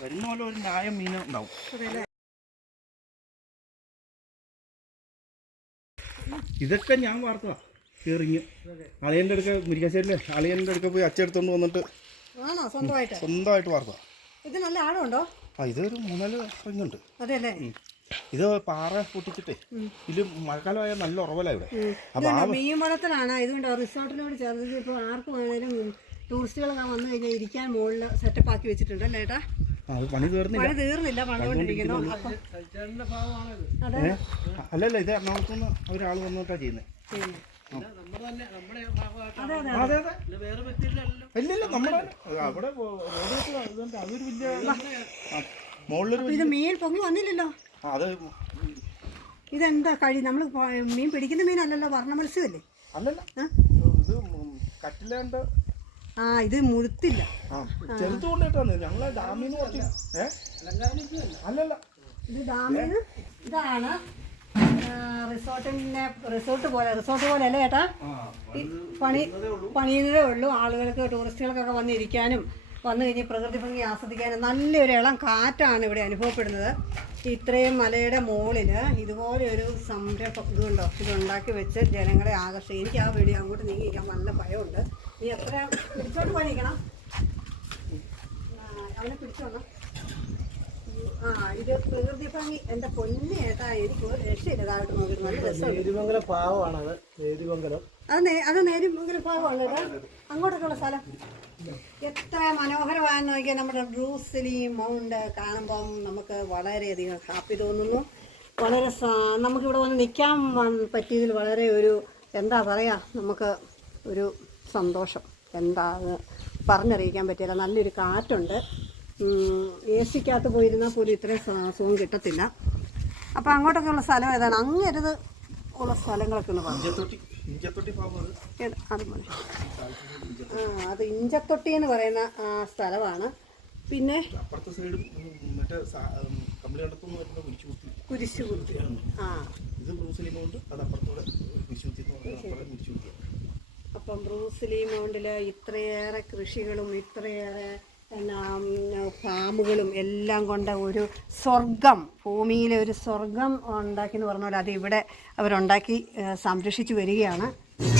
വരുന്ന പോലെ ഒരു ന്യായം മീൻ ഉണ്ടാവും. ഇതൊക്കെ ഞാൻ വാർത്തതാ. കേറിങ് അളിയന്റെ അടുക്ക മുരിക്കാശ്ശേരിയിലെ അളിയന്റെ അടുക്ക പോയി അച്ചെടുത്തോണ്ട് വന്നിട്ട് ആണോ? സ്വന്തമായിട്ട്? സ്വന്തമായിട്ട് വാർത്ത ഇത് നല്ല ആഴമുണ്ടോ ആ ഇതൊരു മൂന്നാൽ റിങ്ങുണ്ട് അതെല്ലേ ഇത് പാറ പൊട്ടിച്ചിട്ടേ. ഇതിൽ മഴക്കാലമായ നല്ല ഉറവല ഇവിടെ. മീൻ വളത്തിലാണ്. ഇതുകൊണ്ട് റിസോർട്ടിനോട് ചേർന്നത് ഇപ്പോൾ ആർക്കും വേണേലും ടൂറിസ്റ്റുകളൊക്കെ വന്നു കഴിഞ്ഞാൽ ഇരിക്കാൻ മുകളിൽ സെറ്റപ്പ് ആക്കി വെച്ചിട്ടുണ്ട് അല്ലേ ഏട്ടാ? ആ, അത് പണി തീർന്നില്ല. പണിതുകൊണ്ടിരിക്കുന്നു? അല്ലല്ല ഇത് എറണാകുളത്ത് നിന്ന് ഒരാൾ വന്നിട്ടാ ചെയ്യുന്നത്. അതെ അതെ ഇല്ലില്ല നമ്മുടെ അവിടെ അതൊരു വലിയ മുകളിലൊരു ഇത് മീൻ പൊങ്ങി വന്നില്ലല്ലോ? അത് ഇതെന്താ കഴി നമ്മൾ മീൻ പിടിക്കുന്ന മീനല്ലല്ലോ വർണ മത്സ്യമല്ലേ അല്ലല്ല ഇത് കട്ടിലാണ്ട് ആ ഇത് മുഴുത്തില്ല. ആ ചെറുത് കൊണ്ടിട്ടാണ്. ഞങ്ങളെ ഡാമിൽ നിന്ന് കുറച്ച് അല്ലല്ല. ഇത് ഡാമിന് ഇതാണ് റിസോർട്ടിന്റെ റിസോർട്ട് പോലെ റിസോർട്ട് പോലെ അല്ലേ ചേട്ടാ. ആ പണി പണിയുന്നതേ ഉള്ളൂ. ആളുകൾക്ക് ടൂറിസ്റ്റുകൾക്കൊക്കെ വന്നിരിക്കാനും വന്നു കഴിഞ്ഞ് പ്രകൃതി ഭംഗി ആസ്വദിക്കാൻ നല്ലൊരു ഇളം കാറ്റാണ് ഇവിടെ അനുഭവപ്പെടുന്നത്. ഇത്രയും മലയുടെ മുകളിൽ ഇതുപോലെ ഒരു സംരംഭം ഇതുണ്ടോ? ഇതുണ്ടാക്കി വെച്ച് ജനങ്ങളെ ആകർഷിക്കും എനിക്ക് ആ വീഡിയോ അങ്ങോട്ട് നീങ്ങിക്കാൻ നല്ല ഭയമുണ്ട്. നീ എത്ര പിടിച്ചോണ്ട് പോയിരിക്കണം? അവനെ പിടിച്ചോണം ആ ഇത് പ്രകൃതി ഭംഗി. എന്റെ പൊന്നി ഏട്ടാ എനിക്ക് ഒരു രക്ഷയില്ല ഇതായിട്ട് നോക്കി. നല്ല രസം പാവമാണത്. അത് അത് നേരി ഭാഗമല്ലേ ഭാഗമുള്ളത് അങ്ങോട്ടൊക്കെയുള്ള സ്ഥലം. എത്ര മനോഹരമാണെന്ന് നോക്കിയാൽ നമ്മുടെ ഡ്രൂസിലി മൗണ്ട് കാണുമ്പം നമുക്ക് വളരെയധികം ഹാപ്പി തോന്നുന്നു. വളരെ നമുക്കിവിടെ വന്ന് നിൽക്കാൻ പറ്റിയതിൽ വളരെ ഒരു എന്താ പറയുക നമുക്ക് ഒരു സന്തോഷം. എന്താ പറഞ്ഞറിയിക്കാൻ പറ്റില്ല. നല്ലൊരു കാറ്റുണ്ട്. എ സിക്കകത്ത് പോയിരുന്നാൽ പോലും ഇത്രയും സുഖം കിട്ടത്തില്ല. അപ്പോൾ അങ്ങോട്ടൊക്കെയുള്ള സ്ഥലം ഏതാണ്? അങ്ങരുത് ഉള്ള സ്ഥലങ്ങളൊക്കെ ഒന്ന് പറഞ്ഞു അത്. ഏത്? അത് മതി. ആ അത് ഇഞ്ചത്തൊട്ടി എന്ന് പറയുന്ന ആ സ്ഥലമാണ്. പിന്നെ കുരിശുകുത്തി. ആ. അപ്പം ബ്രൂസിലി മൗണ്ടിൽ ഇത്രയേറെ കൃഷികളും ഇത്രയേറെ എന്നാ ഉം, ഫാമുകളും എല്ലാം കൊണ്ട് ഒരു സ്വർഗം ഭൂമിയിലെ ഒരു സ്വർഗം ഉണ്ടാക്കി എന്ന് പറഞ്ഞ പോലെ അത് ഇവിടെ അവരുണ്ടാക്കി സംരക്ഷിച്ചു വരികയാണ്.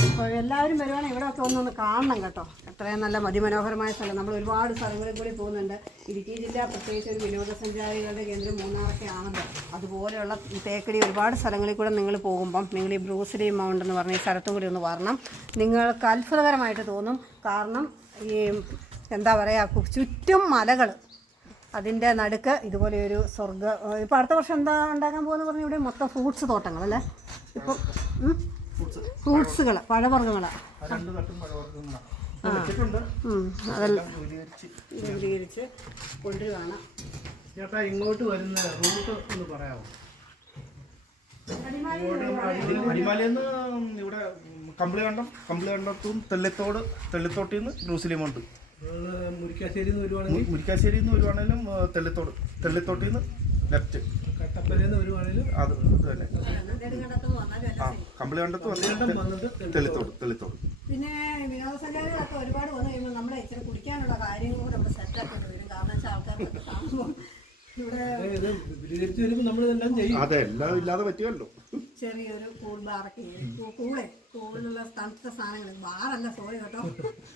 അപ്പോൾ എല്ലാവരും വരുവാണെങ്കിൽ ഇവിടെ ഒക്കെ ഒന്നൊന്ന് കാണണം കേട്ടോ. എത്രയും നല്ല മതിമനോഹരമായ സ്ഥലം. നമ്മൾ ഒരുപാട് സ്ഥലങ്ങളിൽ കൂടി പോകുന്നുണ്ട്. ഇടുക്കി ജില്ല പ്രത്യേകിച്ച് ഒരു വിനോദസഞ്ചാരികളുടെ കേന്ദ്രം മൂന്നാറൊക്കെ ആണല്ലോ. അതുപോലെയുള്ള തേക്കടി ഒരുപാട് സ്ഥലങ്ങളിൽ കൂടെ നിങ്ങൾ പോകുമ്പം നിങ്ങൾ ഈ ബ്രൂസിലി മൗണ്ട് എന്ന് പറഞ്ഞ ഈ സ്ഥലത്തും കൂടി ഒന്ന് വരണം. നിങ്ങൾക്ക് അത്ഭുതകരമായിട്ട് തോന്നും. കാരണം ഈ എന്താ പറയുക ചുറ്റും മലകൾ അതിന്റെ നടുക്ക് ഇതുപോലെ ഒരു സ്വർഗ ഇപ്പോൾ അടുത്ത വർഷം എന്താ ഉണ്ടാക്കാൻ പോകുന്നത് പറഞ്ഞാൽ ഇവിടെ? മൊത്തം ഫ്രൂട്ട്സ് തോട്ടങ്ങളല്ലേ ഇപ്പം ഫ്രൂട്ട്സുകൾ പഴവർഗങ്ങൾ ആ. അതെല്ലാം വിപുലീകരിച്ച്. കൊണ്ടുവരികയാണ് ചേട്ടാ ഇങ്ങോട്ട് വരുന്ന റൂട്ട് ഒന്ന് പറയാമോ? അടിമാലിന്ന് ഇവിടെ കമ്പിളി കണ്ടം കമ്പിളി കണ്ടത്തും തെള്ളിത്തോട് തെള്ളിത്തോട്ടിൽ നിന്ന് നിങ്ങൾ മുരിക്കാശ്ശേരിയിൽ നിന്ന് വരുവാണെങ്കിലും തെള്ളിത്തോട് തെള്ളിത്തോട്ടിൽ നിന്ന് ലെഫ്റ്റ് അത് ഇത് തന്നെ. ആ കമ്പിളി കണ്ടത്ത് കണ്ടം വന്ന് വന്നിട്ട് തെള്ളിത്തോട്. തെള്ളിത്തോട് പിന്നെ വിനോദസഞ്ചാരികളൊക്കെ ഒരുപാട് വന്നു കഴിയുമ്പോൾ നമ്മളെ ഇച്ചിരി കുടിക്കാനുള്ള കാര്യങ്ങൾ കൂടെ നമ്മൾ സെറ്റാക്കേണ്ടി വരും. കാരണം വെച്ചാൽ ആൾക്കാർക്ക് കാണുമ്പോൾ ഇവിടെ അതെ എല്ലാം ഇല്ലാതെ പറ്റുമല്ലോ ചെറിയൊരു കൂൾ ബാറൊക്കെ കൂളെ? കൂളിലുള്ള തണുത്ത സാധനങ്ങൾ. ബാറല്ല സോറി കേട്ടോ.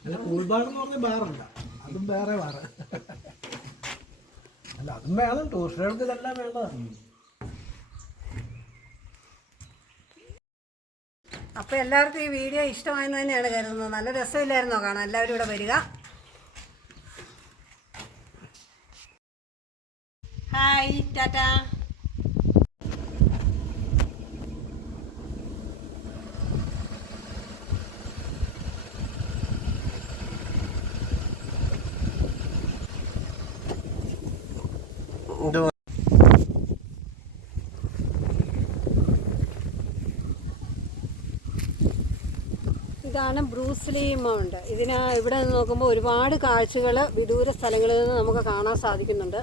അല്ല കൂൾബാർ എന്ന് പറഞ്ഞ ബാറല്ല. അതും വേറെ ബാറ്. അല്ല അതും വേണം. ടൂറിസ്റ്റുകൾക്ക് ഇതെല്ലാം വേണ്ടതാണ് അപ്പോൾ എല്ലാവർക്കും ഈ വീഡിയോ ഇഷ്ടമായെന്ന് തന്നെയാണ് കരുതുന്നത്. നല്ല രസമില്ലായിരുന്നോ കാണാൻ? എല്ലാവരും ഇവിടെ വരിക. Hi tata. ഇതാണ് ബ്രൂസ്ലീമുണ്ട് ഇതിന് ഇവിടെ നിന്ന് നോക്കുമ്പോൾ ഒരുപാട് കാഴ്ചകൾ വിദൂര സ്ഥലങ്ങളിൽ നിന്ന് നമുക്ക് കാണാൻ സാധിക്കുന്നുണ്ട്.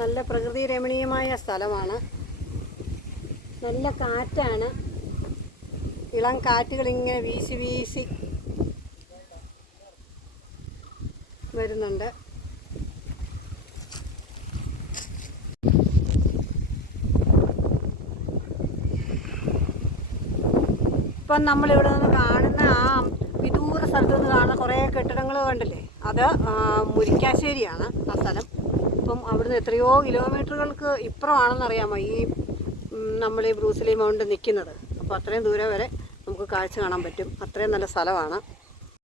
നല്ല പ്രകൃതി രമണീയമായ സ്ഥലമാണ്. നല്ല കാറ്റാണ്. ഇളം കാറ്റുകൾ ഇങ്ങനെ വീശി വീശി വരുന്നുണ്ട്. ഇപ്പം നമ്മളിവിടെ നിന്ന് കാണും ആ വിദൂര സ്ഥലത്ത് നിന്ന് കാണുന്ന കുറേ കെട്ടിടങ്ങൾ കണ്ടില്ലേ? അത് മുരിക്കാശ്ശേരിയാണ് ആ സ്ഥലം. അപ്പം അവിടുന്ന് എത്രയോ കിലോമീറ്ററുകൾക്ക് ഇപ്പുറമാണെന്നറിയാമോ ഈ നമ്മൾ ഈ ബ്രൂസിലി മൗണ്ട് നിൽക്കുന്നത്. അപ്പോൾ അത്രയും ദൂരം വരെ നമുക്ക് കാഴ്ച കാണാൻ പറ്റും. അത്രയും നല്ല സ്ഥലമാണ്.